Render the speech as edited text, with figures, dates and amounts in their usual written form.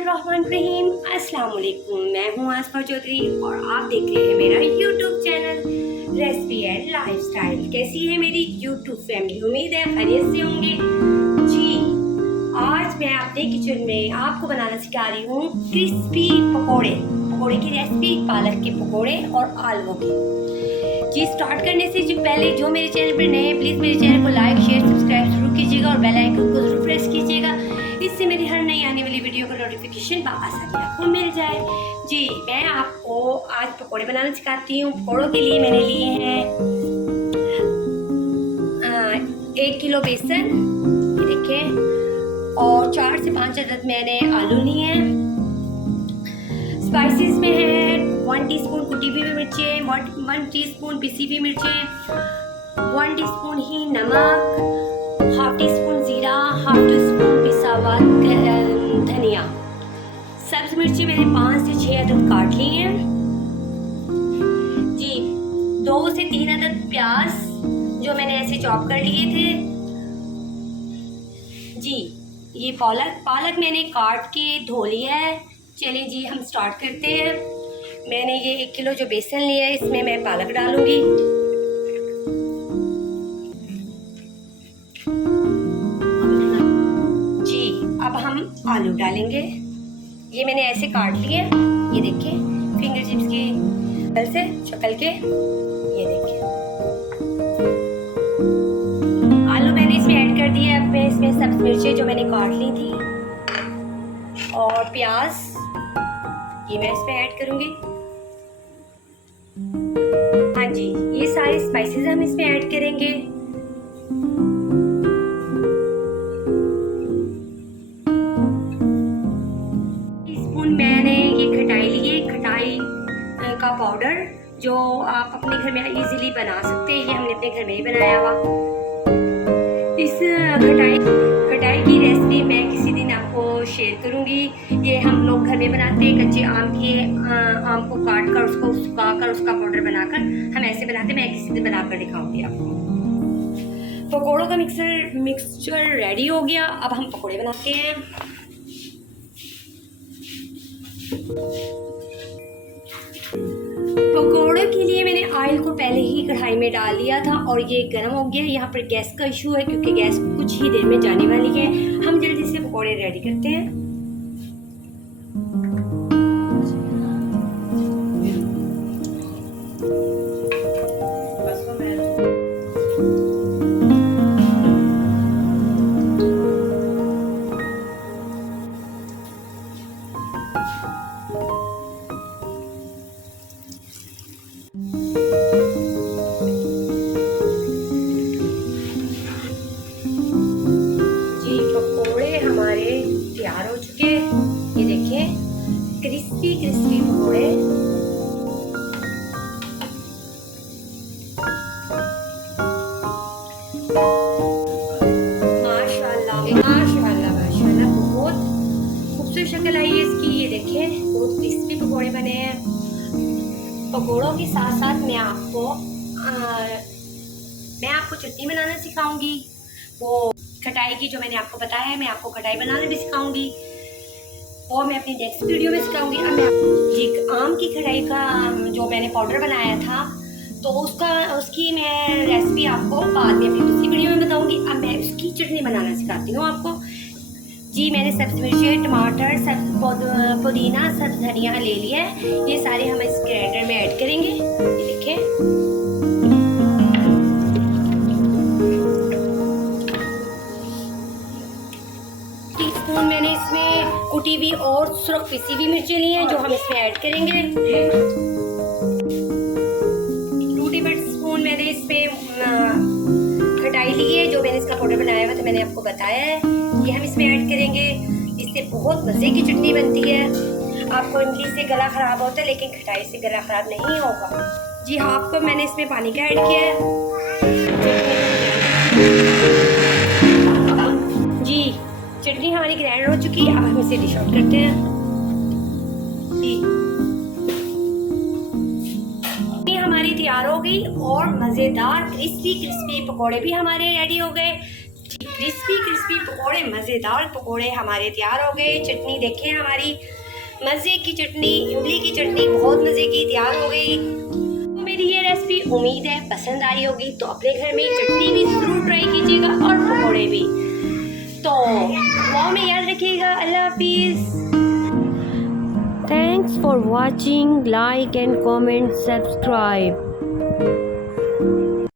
बिस्मिल्लाहिर्रहमानिर्रहीम। अस्सलाम वालेकुम। मैं हूँ आसफा चौधरी और आप देख रहे हैं मेरा YouTube channel recipe and lifestyle. कैसी है मेरी यूट्यूब फैमिली? उम्मीद है खैरियत से होंगे। जी, आज मैं अपने किचन में आपको बनाना सिखा रही हूँ क्रिस्पी पकोड़े की रेसिपी, पालक के पकोड़े और आलू की। जी, स्टार्ट करने से पहले जो मेरे चैनल पर नए हैं प्लीज़ मेरे चैनल को लाइक शेयर सब्सक्राइब जरूर कीजिएगा और बेल आइकन को जरूर प्रेस कीजिएगा। इससे मेरी हर नई आने वाली वीडियो का नोटिफिकेशन बआसानी आपको मिल जाए। जी, मैं आपको आज पकोड़े बनाना सिखाती हूँ। पकोड़ों के लिए मैंने लिए हैं 1 किलो बेसन, ये देखें, और 4 से 5 अदद मैंने आलू लिए हैं। स्पाइसेस में है 1 टीस्पून कुटी हुई मिर्चें, 1 टीस्पून पिसी हुई मिर्चें, 1 टीस्पून ही नमक, 1/2 टीस्पून जीरा, 1/2 टीस्पून पिसा हुआ धनिया। सब्ज मिर्ची मैंने 5 से 6 अदद काट ली हैं। जी, 2 से 3 अदद प्याज जो मैंने ऐसे चॉप कर लिए थे। जी, ये पालक मैंने काट के धो लिया है। चलिए जी, हम स्टार्ट करते हैं। मैंने ये 1 किलो जो बेसन लिया है इसमें मैं पालक डालूंगी। जी, अब हम आलू डालेंगे। ये मैंने ऐसे काट लिए, ये देखिए, फिंगर चिप्स की से शक्ल के, ये देखिए। आलू मैंने इसमें ऐड कर दिया। अब मैं इसमें सब्ज मिर्चें जो मैंने काट ली थी और प्याज ये मैं इसमें ऐड करूंगी। हाँ जी, ये सारे स्पाइसेस हम इसमें ऐड करेंगे। टीस्पून मैंने ये खटाई ली है, खटाई का पाउडर जो आप अपने घर में इजीली बना सकते हैं। ये हमने अपने घर में ही बनाया हुआ। इस खटाई की रेसिपी मैं किसी दिन आपको शेयर करूंगी। ये हम लोग घर में बनाते हैं कच्चे आम को काट कर उसको सुखा कर उसका पाउडर बनाकर हम ऐसे बनाते हैं। मैं किसी दिन बनाकर दिखाऊंगी आपको। पकोड़ों का मिक्सचर रेडी हो गया। अब हम पकोड़े बनाते हैं। पकोड़ों के लिए मैंने ऑयल को पहले ही कढ़ाई में डाल लिया था और ये गर्म हो गया। यहाँ पर गैस का इशू है क्योंकि गैस कुछ ही देर में जाने वाली है। हम जल्दी से पकोड़े रेडी करते हैं। तैयार हो चुके हैं, ये देखिए, क्रिस्पी पकोड़े। माशाल्लाह माशाल्लाह माशाल्लाह, बहुत खूबसूरत शक्ल आई है इसकी। ये देखिए, बहुत क्रिस्पी पकोड़े बने हैं। पकोड़ों के साथ साथ मैं आपको चटनी बनाना सिखाऊंगी। वो खटाई की जो मैंने आपको बताया है, मैं आपको खटाई बनाना भी सिखाऊंगी और मैं अपनी नेक्स्ट वीडियो में सिखाऊंगी। अब मैं ये आम की खटाई का जो मैंने पाउडर बनाया था तो उसकी मैं रेसिपी आपको बाद में अपनी दूसरी वीडियो में बताऊंगी। अब मैं उसकी चटनी बनाना सिखाती हूँ आपको। जी, मैंने सब्ज मिर्ची, टमाटर, पुदीना, सब्ज धनिया ले लिया है। ये सारे हम इस ग्राइंडर में ऐड करेंगे। ये देखिए, मैंने इसमें कुटी हुई और सुरख पिसी हुई मिर्चें ली हैं जो हम इसमें ऐड करेंगे। 2 टेबलस्पून मैंने इसमें खटाई ली है जो मैंने इसका पाउडर बनाया हुआ था, मैंने आपको बताया है। ये हम इसमें ऐड करेंगे। इससे बहुत मज़े की चटनी बनती है। आपको इमली से गला ख़राब होता है लेकिन खटाई से गला ख़राब नहीं होगा। जी हाँ, आपको मैंने इसमें पानी का ऐड किया है। जी, चटनी हमारी ग्राइंड हो चुकी है। अब हम इसे डिश आउट करते हैं। चटनी हमारी तैयार हो गई और मज़ेदार क्रिस्पी पकोड़े भी हमारे रेडी हो गए। क्रिस्पी क्रिस्पी पकोड़े, मज़ेदार पकोड़े हमारे तैयार हो गए। चटनी देखें, हमारी मज़े की चटनी, इमली की चटनी बहुत मज़े की तैयार हो गई। तो मेरी ये रेसिपी उम्मीद है पसंद आई होगी। तो अपने घर में चटनी भी ज़रूर ट्राई कीजिएगा और पकोड़े भी। तो दुआ में याद रखिएगा। अल्लाह हाफिज़। Thanks for watching. Like and comment, subscribe.